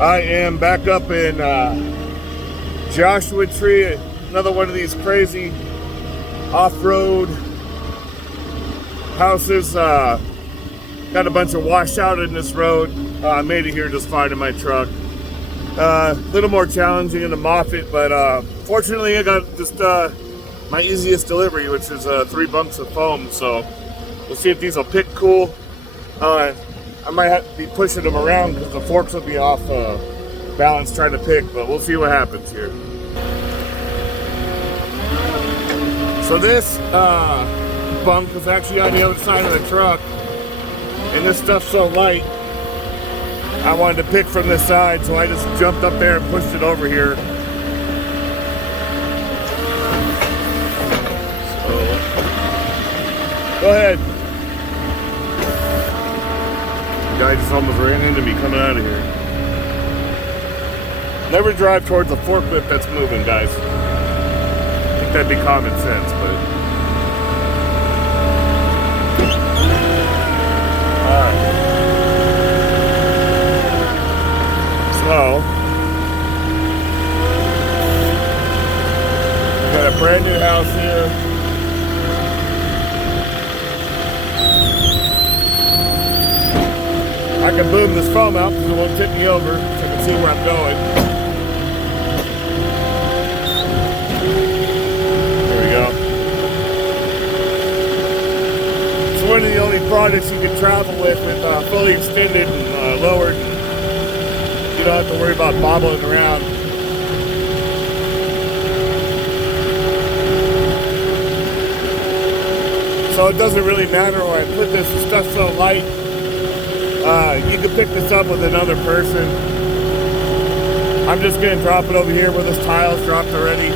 I am back up in Joshua Tree, another one of these crazy off-road houses. Got a bunch of washout in this road. I made it here just fine in my truck. A little more challenging in the Moffett, but fortunately I got just my easiest delivery, which is 3 bunks of foam. So we'll see if these will pick cool. I might have to be pushing them around because the forks will be off balance trying to pick, but we'll see what happens here. So this bunk is actually on the other side of the truck, and this stuff's so light, I wanted to pick from this side, so I just jumped up there and pushed it over here. So, go ahead. The guy just almost ran into me coming out of here. Never drive towards a forklift that's moving, guys. I think that'd be common sense, but... Alright. So... got a brand new house here. I can boom this foam out because it won't tip me over, so I can see where I'm going. There we go. It's one of the only products you can travel with fully extended and lowered. You don't have to worry about bobbling around. So it doesn't really matter where I put this. The stuff's so light. You can pick this up with another person. I'm just going to drop it over here where this tile's dropped already.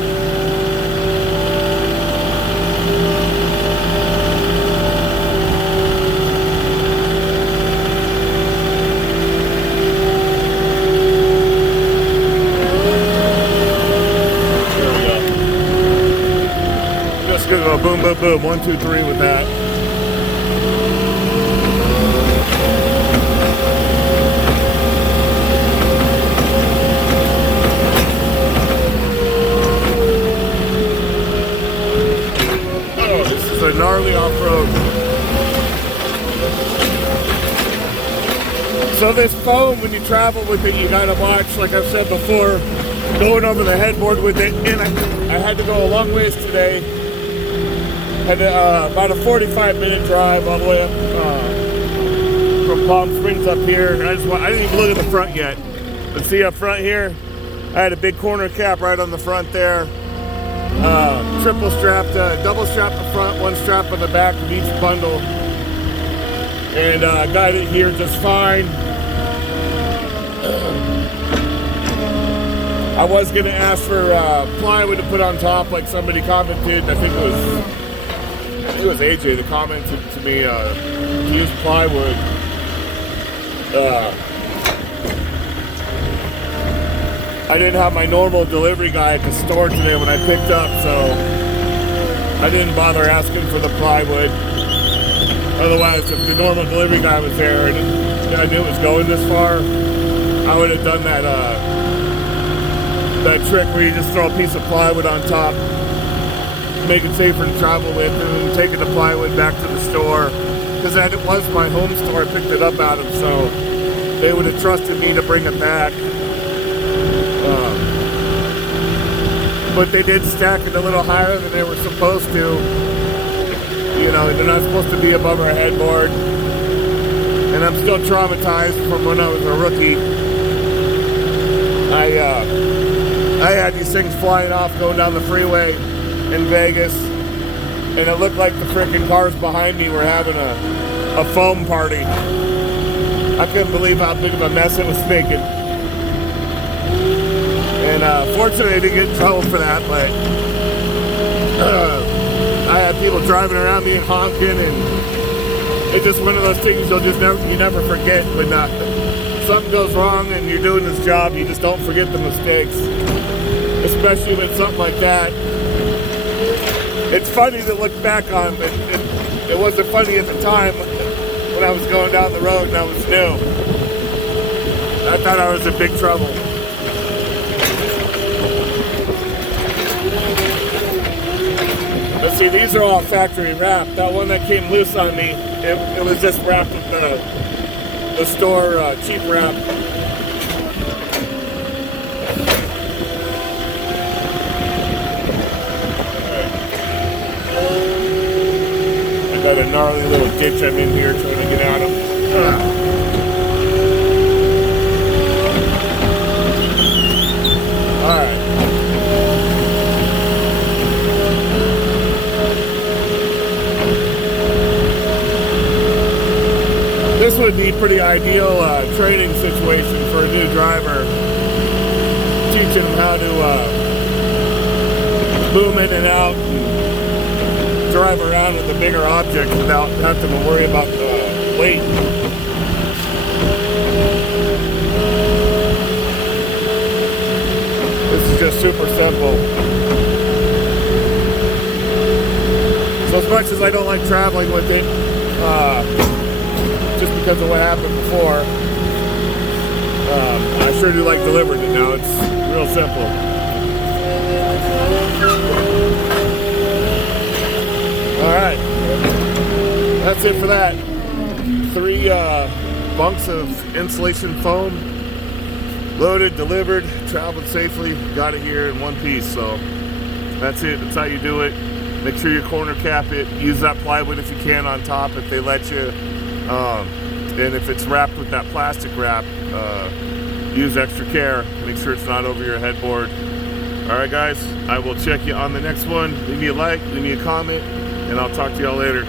There we go. Just going to go boom, boom, boom. 1, 2, 3 with that. A gnarly off-road. So this foam, when you travel with it, you gotta watch, like I've said before, going over the headboard with it. And I had to go a long ways today. Had about a 45-minute drive all the way up from Palm Springs up here. I didn't even look at the front yet. But see up front here, I had a big corner cap right on the front there. Triple strapped, double strap the front, one strap on the back of each bundle, and got it here just fine. I was gonna ask for plywood to put on top, like somebody commented. I think it was AJ that commented to me to use plywood. I didn't have my normal delivery guy at the store today when I picked up, so I didn't bother asking for the plywood. Otherwise, if the normal delivery guy was there and I knew it was going this far, I would have done that that trick where you just throw a piece of plywood on top, make it safer to travel with, and then taking the plywood back to the store. Because that was my home store, I picked it up out of, so they would have trusted me to bring it back. But they did stack it a little higher than they were supposed to. You know, they're not supposed to be above our headboard. And I'm still traumatized from when I was a rookie. I had these things flying off going down the freeway in Vegas, and it looked like the freaking cars behind me were having a foam party. I couldn't believe how big of a mess it was making. And fortunately I didn't get in trouble for that, but I had people driving around me and honking, and it's just one of those things you never forget. When something goes wrong and you're doing this job, you just don't forget the mistakes, especially with something like that. It's funny to look back on, but it wasn't funny at the time when I was going down the road and I was new. thought I was in big trouble. Let's see, these are all factory wrapped. That one that came loose on me, it was just wrapped with the store cheap wrap. I got a gnarly little ditch I'm in here trying to get out of. Alright. This would be pretty ideal training situation for a new driver. Teaching them how to boom in and out and drive around with the bigger objects without having to worry about the weight. This is just super simple. So as much as I don't like traveling with it, just because of what happened before, I sure do like delivering it now. It's real simple. Alright, that's it for that. 3 bunks of insulation foam, loaded, delivered, traveled safely, got it here in one piece. So that's it, that's how you do it. Make sure you corner cap it, use that plywood if you can on top if they let you. And if it's wrapped with that plastic wrap, use extra care. Make sure it's not over your headboard. Alright guys, I will check you on the next one. Leave me a like, leave me a comment, and I'll talk to y'all later.